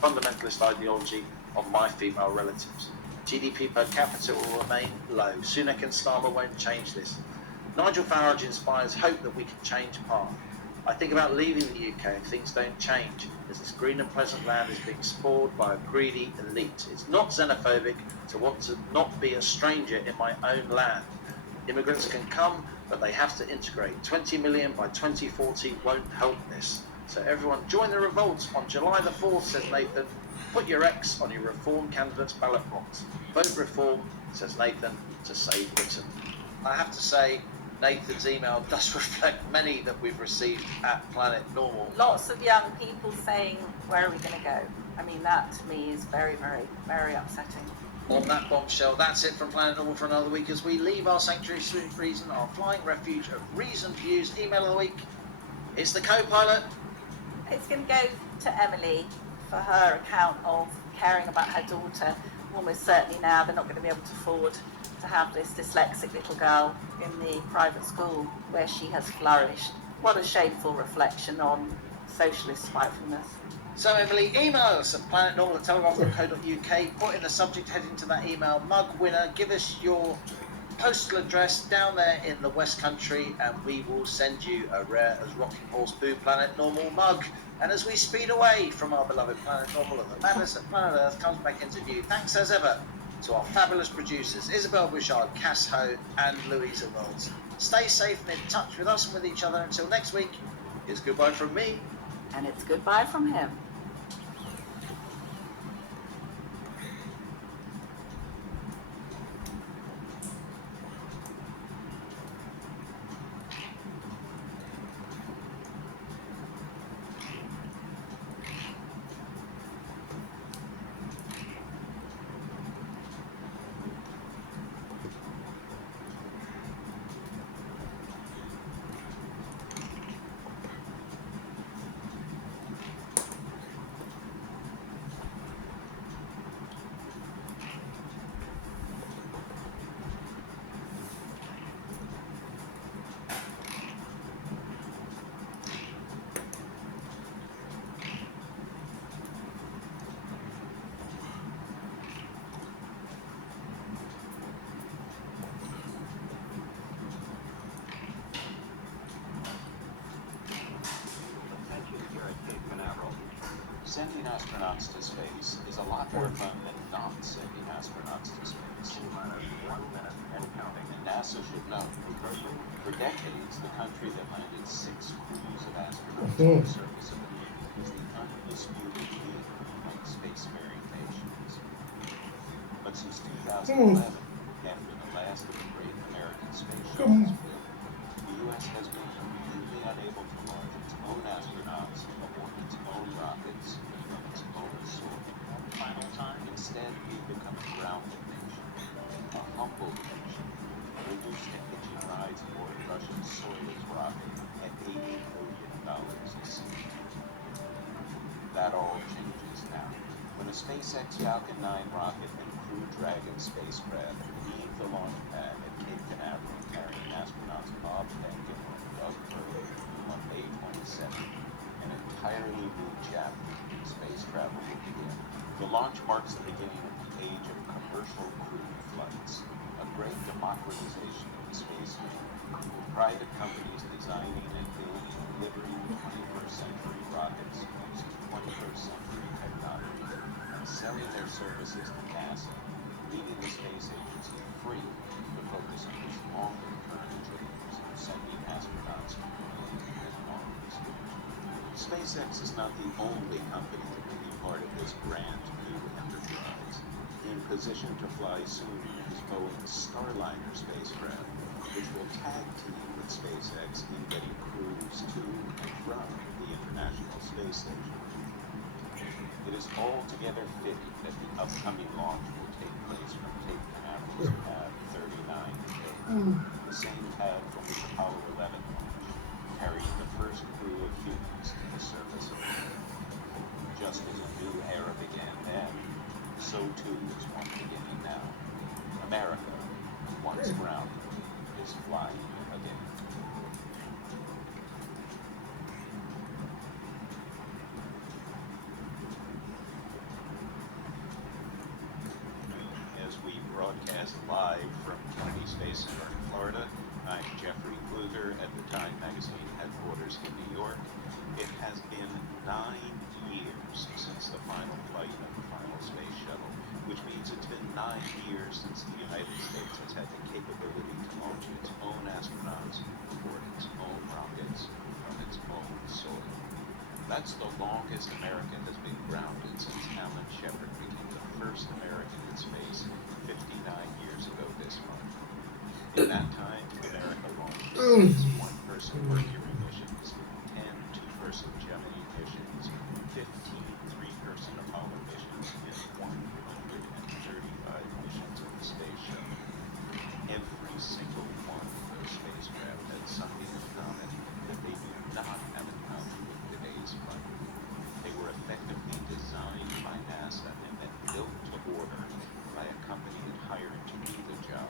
fundamentalist ideology of my female relatives. GDP per capita will remain low. Sunak and Starmer won't change this. Nigel Farage inspires hope that we can change path. I think about leaving the UK if things don't change, as this green and pleasant land is being spoiled by a greedy elite. It's not xenophobic to want to not be a stranger in my own land. Immigrants can come, but they have to integrate. 20 million by 2040 won't help this. So everyone join the revolt on July the 4th, says Nathan. Put your X on your Reform candidate's ballot box. Vote Reform, says Nathan, to save Britain. I have to say, Nathan's email does reflect many that we've received at Planet Normal. Lots of young people saying, where are we going to go? I mean, that to me is very, very, very upsetting. On that bombshell, that's it from Planet Normal for another week as we leave our sanctuary of reason, our flying refuge of reasoned views. Email of the week, it's the co-pilot. It's going to go to Emily for her account of caring about her daughter. Almost certainly now they're not going to be able to afford to have this dyslexic little girl in the private school where she has flourished. What a shameful reflection on socialist spitefulness. So Emily, email us at planetnormal@telegraph.co.uk. Put in the subject heading to that email, mug winner. Give us your postal address down there in the West Country and we will send you a rare as rocking horse boo Planet Normal mug. And as we speed away from our beloved Planet Normal and the madness of Planet Earth comes back into view, thanks as ever to our fabulous producers, Isabel Bouchard, Cass Ho and Louisa Wells. Stay safe and in touch with us and with each other. Until next week, it's goodbye from me. And it's goodbye from him. Sending astronauts to space is a lot more fun than not sending astronauts to space. 1 minute and counting. And NASA should know. For decades, the country that landed 6 crews of astronauts on the surface of the moon is the undisputed leader among spacefaring nations. But since 2011, after the last of the great American space shuttles built, the U.S. has been completely unable to launch its own astronauts aboard its own rockets from its own source. Instead, we've become a grounded nation, a humble nation, reduced to hitching rides aboard Russian Soyuz rocket at $80 million a seat. That all changes now. When a SpaceX Falcon 9 rocket and Crew Dragon spacecraft leave the launch pad at Cape Canaveral carrying astronauts Bob Beck and Doug Hurley on May 27th, an entirely new chapter in space travel will begin. The launch marks the beginning of the age of commercial crewed flights, a great democratization of the space mission, with private companies designing and building and delivering 21st century rockets using 21st century technology and selling their services to NASA, leaving the space agency free to focus on its longer-term dreams of sending astronauts to the moon and Mars. SpaceX is not the only company that will be part of this grand new enterprise. In position to fly soon is Boeing's Starliner spacecraft, which will tag team with SpaceX in getting crews to and from the International Space Station. It is altogether fitting that the upcoming launch will take place from Cape Canaveral's Pad 39A, the same pad from which Apollo 11 launched, carrying the first crew of humans to the surface of the Moon. Just as a new era began then, so too is one beginning now. America, once grounded, is flying again. broadcast live from Kennedy Space Center in Florida. I'm Jeffrey Kluger at the Time Magazine headquarters in New York. It has been 9 years since the final flight of the final space shuttle, which means it's been 9 years since the United States has had the capability to launch its own astronauts or its own rockets from its own soil. That's the longest America has been grounded since Alan Shepard became the first American in space 59 years ago this month. In that time, America launched 6 one-person Mercury missions, 10 two-person Gemini missions, 15 three-person Apollo missions, and 135 missions of the space shuttle. Every single one of those spacecraft had something in common that they do not have in common with today's flight. They were effectively designed by NASA and then built to order by a company that hired to do the job.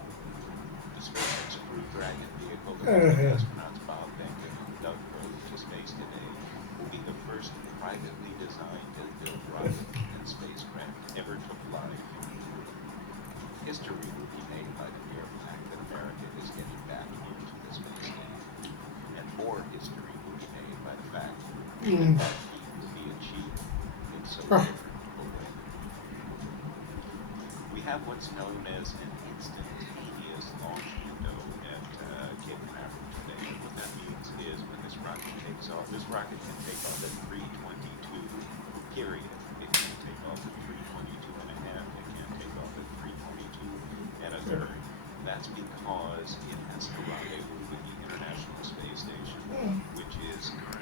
The SpaceX Crew Dragon vehicle that took astronauts Bob Behnken and Doug Lowe to space today will be the first privately designed and built rocket and spacecraft ever to fly from the moon. History will be made by the mere fact that America is getting back into the space game. And more history will be made by the fact that that feat will be achieved in so different a way. We have what's known as an instantaneous launch window at Cape Canaveral today. And what that means is when this rocket takes off, this rocket can take off at 3:22, period. It can take off at 3:22 and a half. It can take off at 3:22 and a third. That's because it has to rendezvous with the International Space Station, which is currently